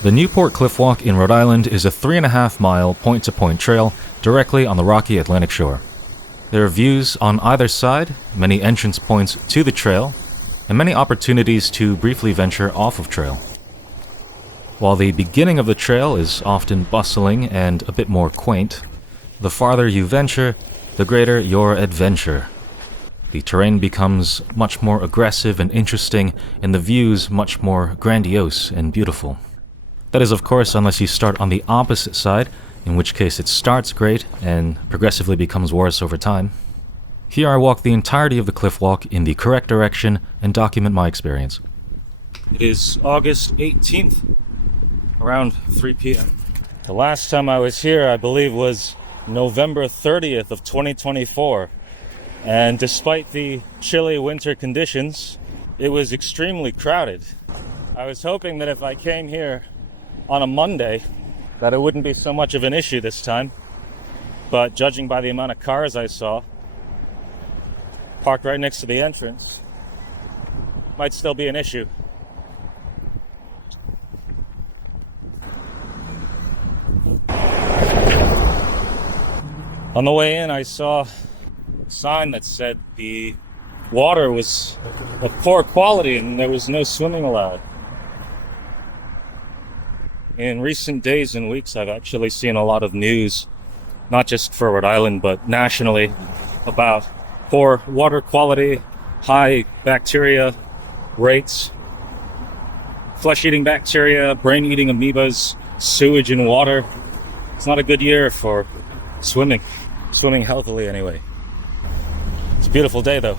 The Newport Cliff Walk in Rhode Island is a 3.5-mile point-to-point trail directly on the rocky Atlantic shore. There are views on either side, many entrance points to the trail, and many opportunities to briefly venture off of trail. While the beginning of the trail is often bustling and a bit more quaint, the farther you venture, the greater your adventure. The terrain becomes much more aggressive and interesting, and the views much more grandiose and beautiful. That is, of course, unless you start on the opposite side, in which case it starts great and progressively becomes worse over time. Here I walk the entirety of the cliff walk in the correct direction and document my experience. It is August 18th, around 3 p.m. The last time I was here, I believe, was November 30th of 2024. And despite the chilly winter conditions, it was extremely crowded. I was hoping that if I came here on a Monday, that it wouldn't be so much of an issue this time. But judging by the amount of cars I saw parked right next to the entrance, might still be an issue. On the way in, I saw a sign that said the water was of poor quality and there was no swimming allowed. In recent days and weeks, I've actually seen a lot of news, not just for Rhode Island, but nationally, about poor water quality, high bacteria rates, flesh-eating bacteria, brain-eating amoebas, sewage in water. It's not a good year for swimming healthily anyway. It's a beautiful day though.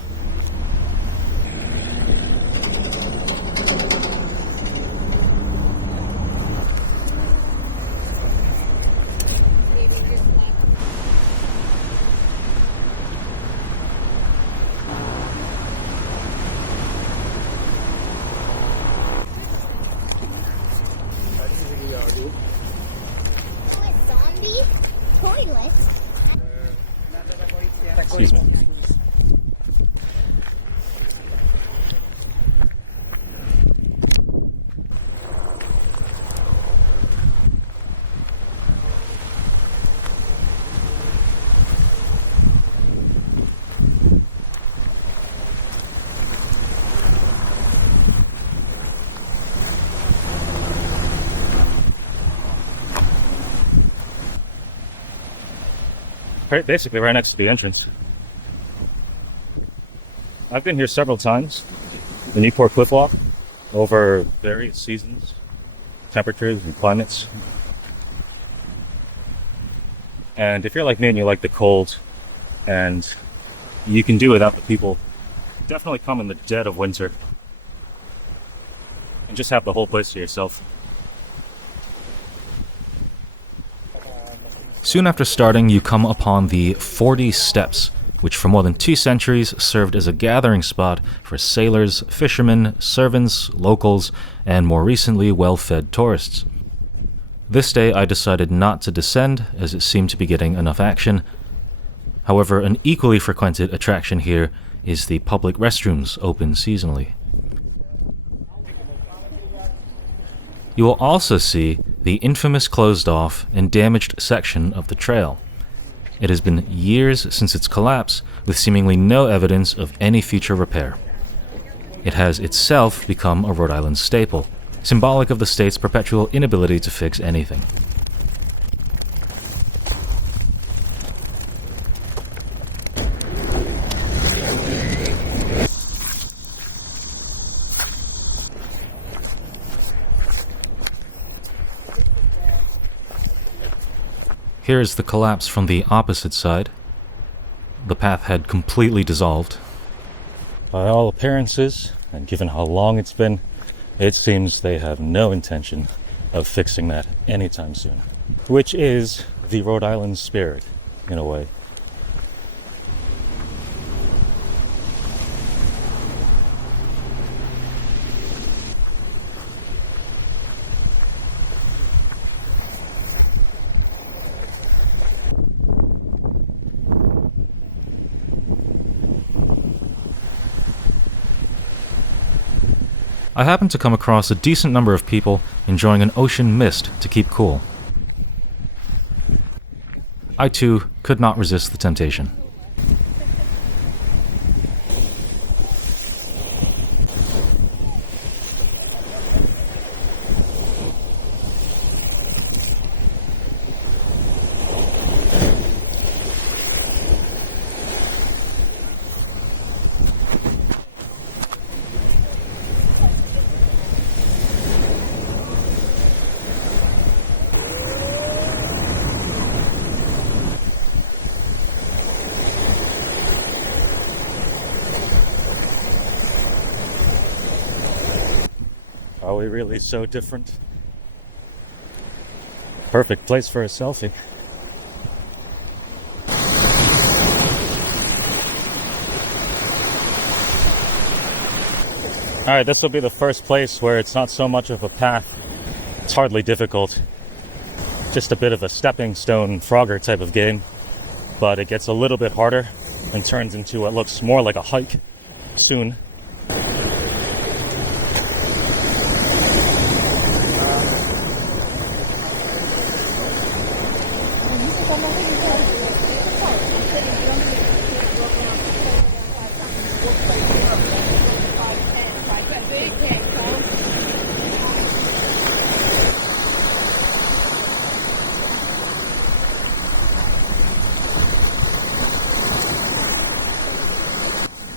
Excuse me. Basically right next to the entrance. I've been here several times, the Newport Cliff Walk, over various seasons, temperatures and climates. And if you're like me and you like the cold, and you can do without the people, definitely come in the dead of winter and just have the whole place to yourself. Soon after starting, you come upon the 40 Steps, which for more than 2 centuries served as a gathering spot for sailors, fishermen, servants, locals, and more recently, well-fed tourists. This day, I decided not to descend, as it seemed to be getting enough action. However, an equally frequented attraction here is the public restrooms, open seasonally. You will also see the infamous closed-off and damaged section of the trail. It has been years since its collapse, with seemingly no evidence of any future repair. It has itself become a Rhode Island staple, symbolic of the state's perpetual inability to fix anything. Here is the collapse from the opposite side. The path had completely dissolved. By all appearances, and given how long it's been, it seems they have no intention of fixing that anytime soon. Which is the Rhode Island spirit, in a way. I happened to come across a decent number of people enjoying an ocean mist to keep cool. I too could not resist the temptation. Are we really so different? Perfect place for a selfie. Alright, this will be the first place where it's not so much of a path. It's hardly difficult. Just a bit of a stepping stone Frogger type of game. But it gets a little bit harder and turns into what looks more like a hike soon.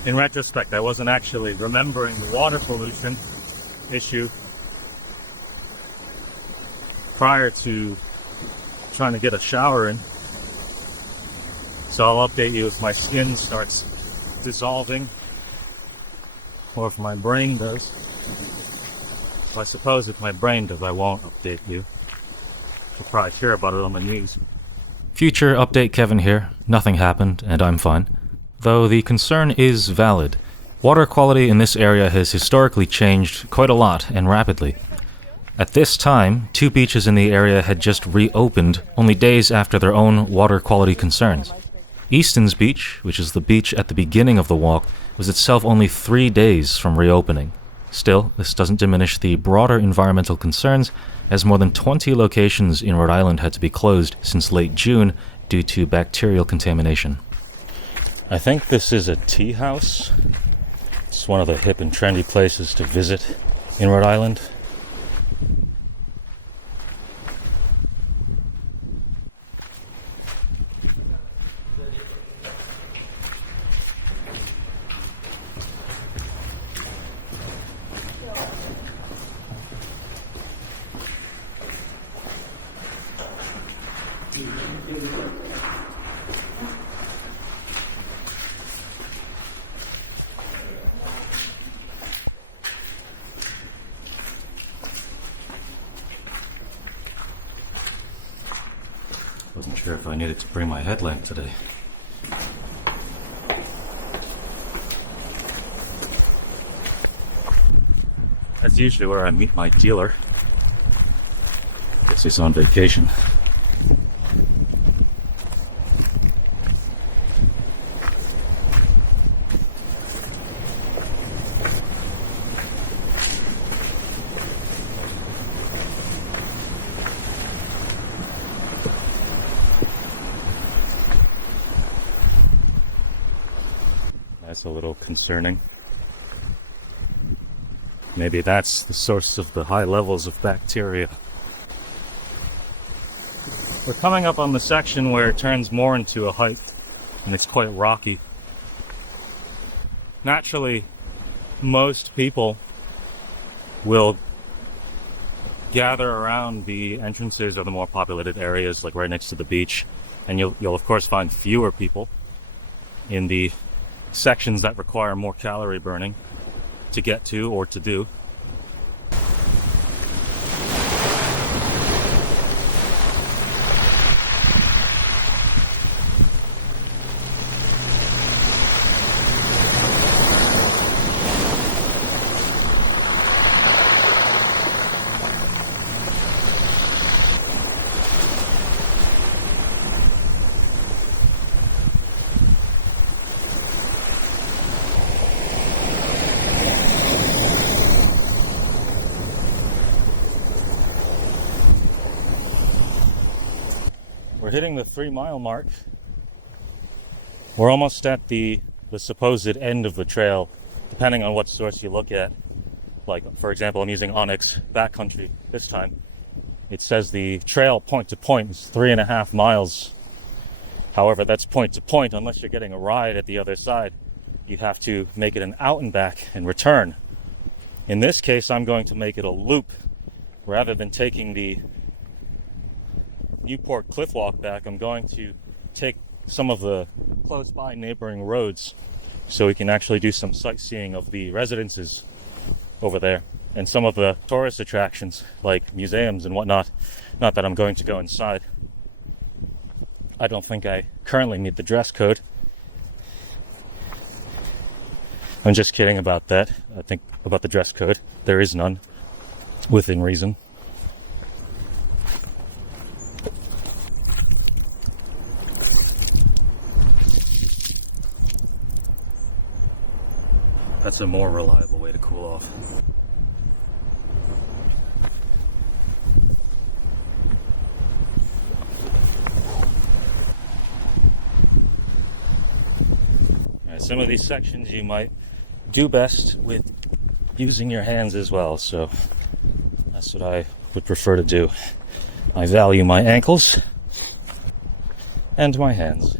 In retrospect, I wasn't actually remembering the water pollution issue prior to trying to get a shower in. So I'll update you if my skin starts dissolving or if my brain does. Well, I suppose if my brain does, I won't update you. You'll probably hear about it on the news. Future update Kevin here. Nothing happened and I'm fine. Though the concern is valid. Water quality in this area has historically changed quite a lot and rapidly. At this time, 2 beaches in the area had just reopened only days after their own water quality concerns. Easton's Beach, which is the beach at the beginning of the walk, was itself only 3 days from reopening. Still, this doesn't diminish the broader environmental concerns, as more than 20 locations in Rhode Island had to be closed since late June due to bacterial contamination. I think this is a tea house. It's one of the hip and trendy places to visit in Rhode Island. Wasn't sure if I needed to bring my headlamp today. That's usually where I meet my dealer. Guess he's on vacation. That's a little concerning. Maybe that's the source of the high levels of bacteria. We're coming up on the section where it turns more into a hike, and it's quite rocky. Naturally, most people will gather around the entrances or the more populated areas, like right next to the beach, and you'll of course find fewer people in the sections that require more calorie burning to get to or to do. We're hitting the 3-mile mark. We're almost at the supposed end of the trail, depending on what source you look at. Like, for example, I'm using Onyx Backcountry this time. It says the trail point to point is 3.5 miles. However, that's point to point unless you're getting a ride at the other side. You have to make it an out and back and return. In this case, I'm going to make it a loop. Rather than taking the Newport cliff walk back, I'm going to take some of the close by neighboring roads so we can actually do some sightseeing of the residences over there and some of the tourist attractions like museums and whatnot. Not that I'm going to go inside. I don't think I currently need the dress code. I'm just kidding about that. I think about the dress code, there is none within reason. That's a more reliable way to cool off. Some of these sections you might do best with using your hands as well, so that's what I would prefer to do. I value my ankles and my hands.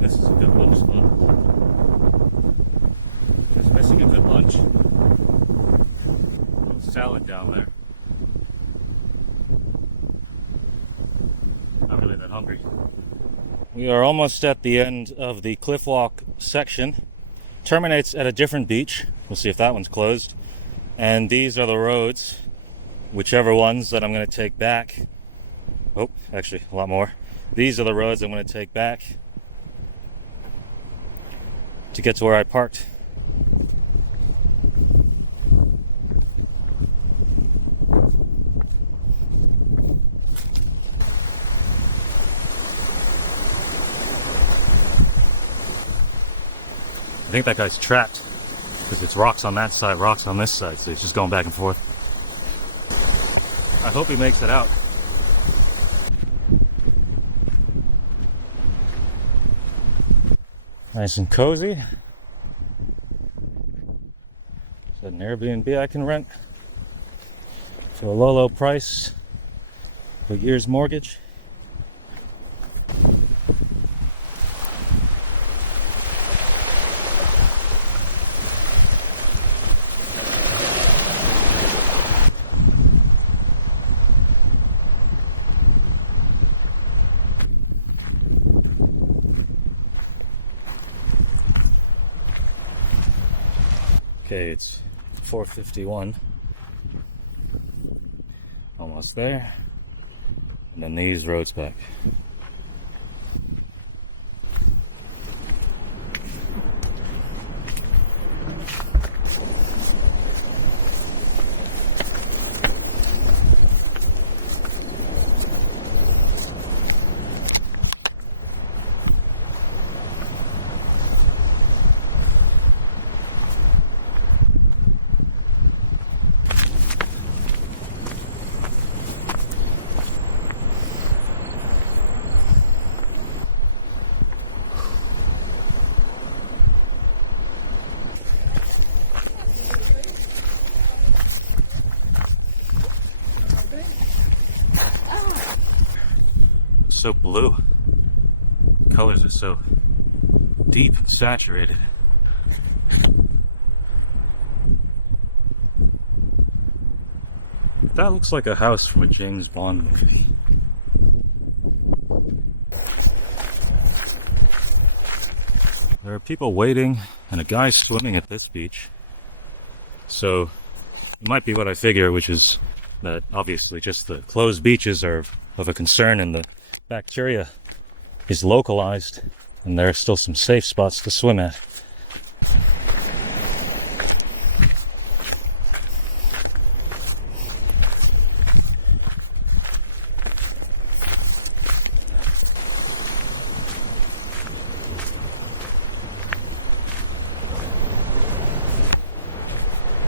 This is a good lunch spot. Just missing a good lunch. A little salad down there. Not really that hungry. We are almost at the end of the cliff walk section. Terminates at a different beach. We'll see if that one's closed. And these are the roads, whichever ones that I'm going to take back. Oh, actually, a lot more. These are the roads I'm going to take back to get to where I parked. I think that guy's trapped because it's rocks on that side, rocks on this side, so he's just going back and forth. I hope he makes it out. Nice and cozy. Is that an Airbnb I can rent for a low, low price, a year's mortgage? Okay, it's 4:51. Almost there. And then these roads back. So blue. The colors are so deep and saturated. That looks like a house from a James Bond movie. There are people waiting and a guy swimming at this beach. So it might be what I figure, which is that obviously just the closed beaches are of a concern and the bacteria is localized, and there are still some safe spots to swim at.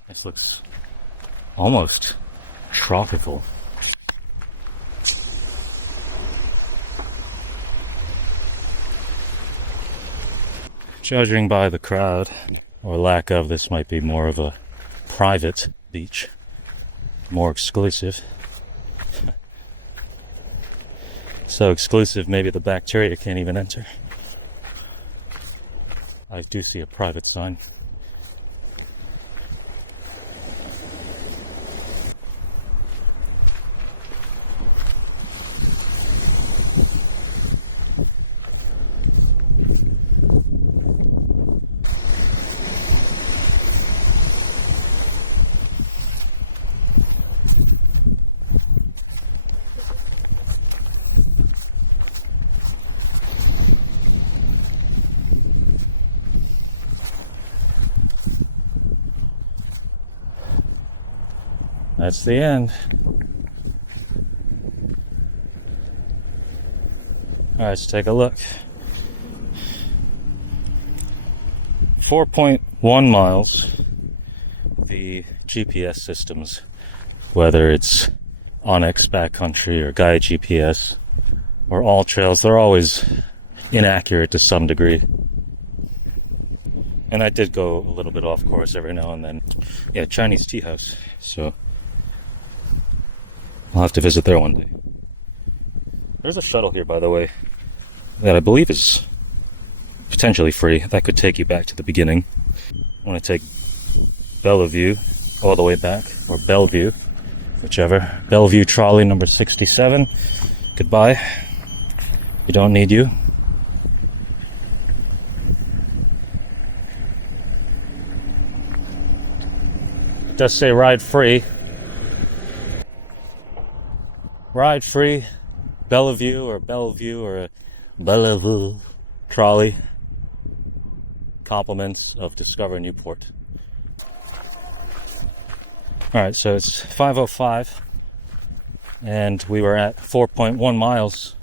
This looks almost tropical. Judging by the crowd, or lack of, this might be more of a private beach. More exclusive. So exclusive, maybe the bacteria can't even enter. I do see a private sign. That's the end. Alright, let's take a look. 4.1 miles. The GPS systems, whether it's Onyx Backcountry or Gaia GPS or All Trails, they're always inaccurate to some degree. And I did go a little bit off course every now and then. Yeah, Chinese tea house. So I'll have to visit there one day. There's a shuttle here, by the way, that I believe is potentially free. That could take you back to the beginning. I want to take Bellevue all the way back, or Bellevue, whichever. Bellevue trolley number 67. Goodbye. We don't need you. It does say ride free. Ride free, Bellevue or a Bellevue trolley. Compliments of Discover Newport. Alright, so it's 5:05 and we were at 4.1 miles.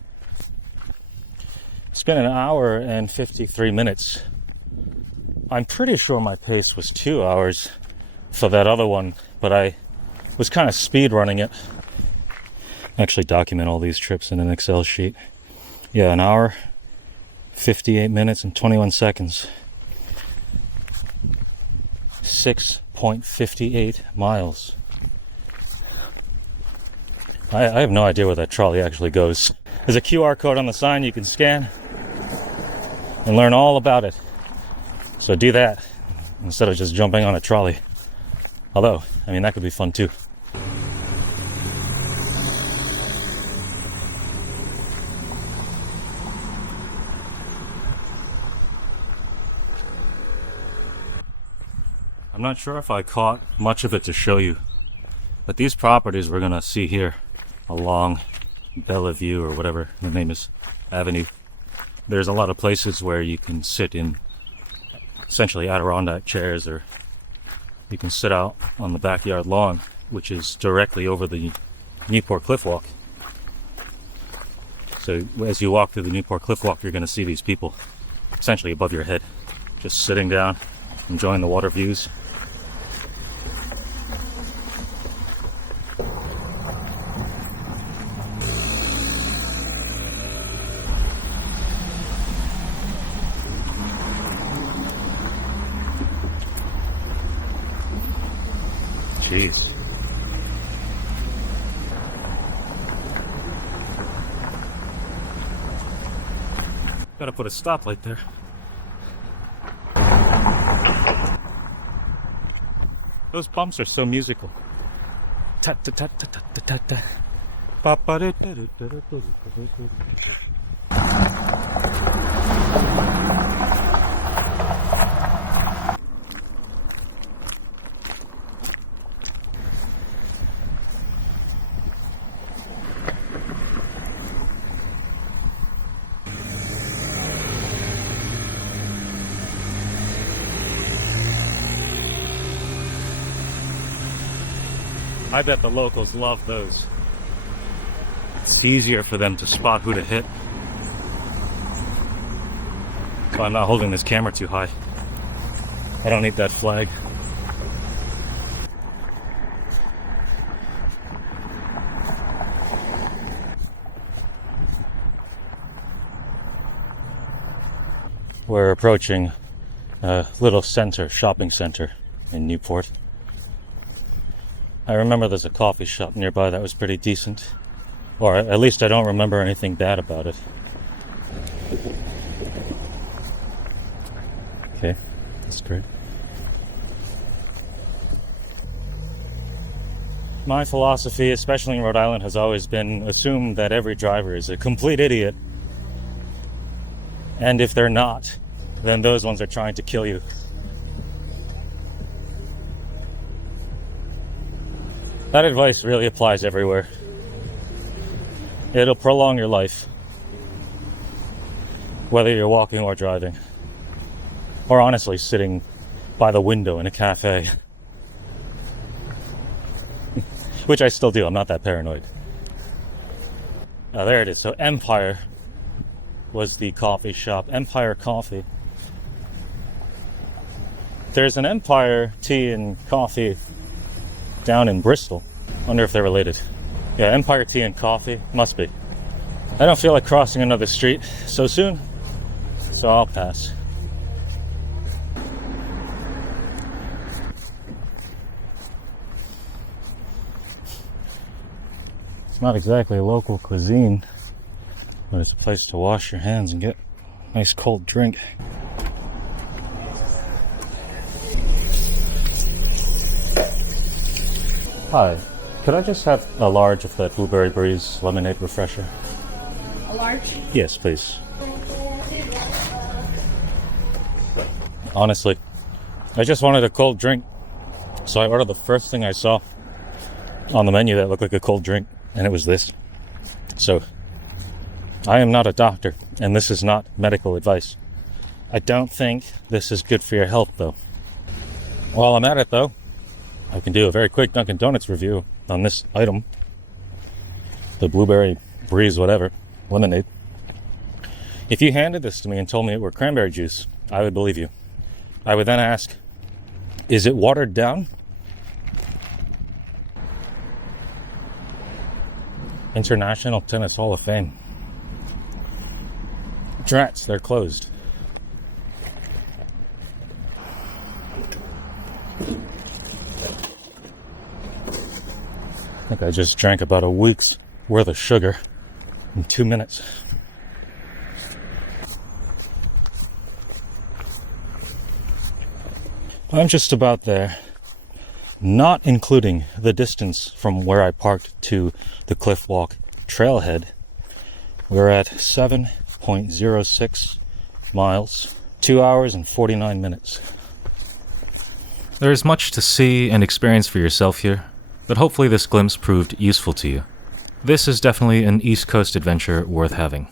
It's been an hour and 53 minutes. I'm pretty sure my pace was 2 hours for that other one, but I was kind of speed running it. Actually document all these trips in an Excel sheet. Yeah, an hour, 58 minutes and 21 seconds. 6.58 miles. I have no idea where that trolley actually goes. There's a QR code on the sign you can scan and learn all about it. So do that instead of just jumping on a trolley. Although, I mean, that could be fun too. I'm not sure if I caught much of it to show you, but these properties we're gonna see here along Bellevue or whatever the name is, Avenue. There's a lot of places where you can sit in essentially Adirondack chairs, or you can sit out on the backyard lawn, which is directly over the Newport Cliff Walk. So as you walk through the Newport Cliff Walk, you're going to see these people essentially above your head, just sitting down, enjoying the water views. Jeez. Gotta put a stoplight there. Those bumps are so musical. Ta ta ta ta ta ta ta ta. Ba ba da da da da da da da. I bet the locals love those. It's easier for them to spot who to hit. So I'm not holding this camera too high. I don't need that flag. We're approaching a little shopping center in Newport. I remember there's a coffee shop nearby that was pretty decent. Or at least I don't remember anything bad about it. Okay, that's great. My philosophy, especially in Rhode Island, has always been assume that every driver is a complete idiot. And if they're not, then those ones are trying to kill you. That advice really applies everywhere. It'll prolong your life, whether you're walking or driving, or honestly sitting by the window in a cafe. Which I still do, I'm not that paranoid. There it is. So Empire was the coffee shop. Empire Coffee. There's an Empire Tea and Coffee down in Bristol. Wonder if they're related. Yeah, Empire Tea and Coffee. Must be. I don't feel like crossing another street so soon, so I'll pass. It's not exactly a local cuisine, but it's a place to wash your hands and get a nice cold drink. Hi, could I just have a large of that Blueberry Breeze lemonade refresher? A large? Yes, please. Honestly, I just wanted a cold drink, so I ordered the first thing I saw on the menu that looked like a cold drink, and it was this. So, I am not a doctor, and this is not medical advice. I don't think this is good for your health, though. While I'm at it, though, I can do a very quick Dunkin' Donuts review on this item. The Blueberry Breeze whatever, lemonade. If you handed this to me and told me it were cranberry juice, I would believe you. I would then ask, is it watered down? International Tennis Hall of Fame. Drats, they're closed. I think I just drank about a week's worth of sugar in 2 minutes. I'm just about there, not including the distance from where I parked to the Cliff Walk trailhead. We're at 7.06 miles, 2 hours and 49 minutes. There is much to see and experience for yourself here, but hopefully this glimpse proved useful to you. This is definitely an East Coast adventure worth having.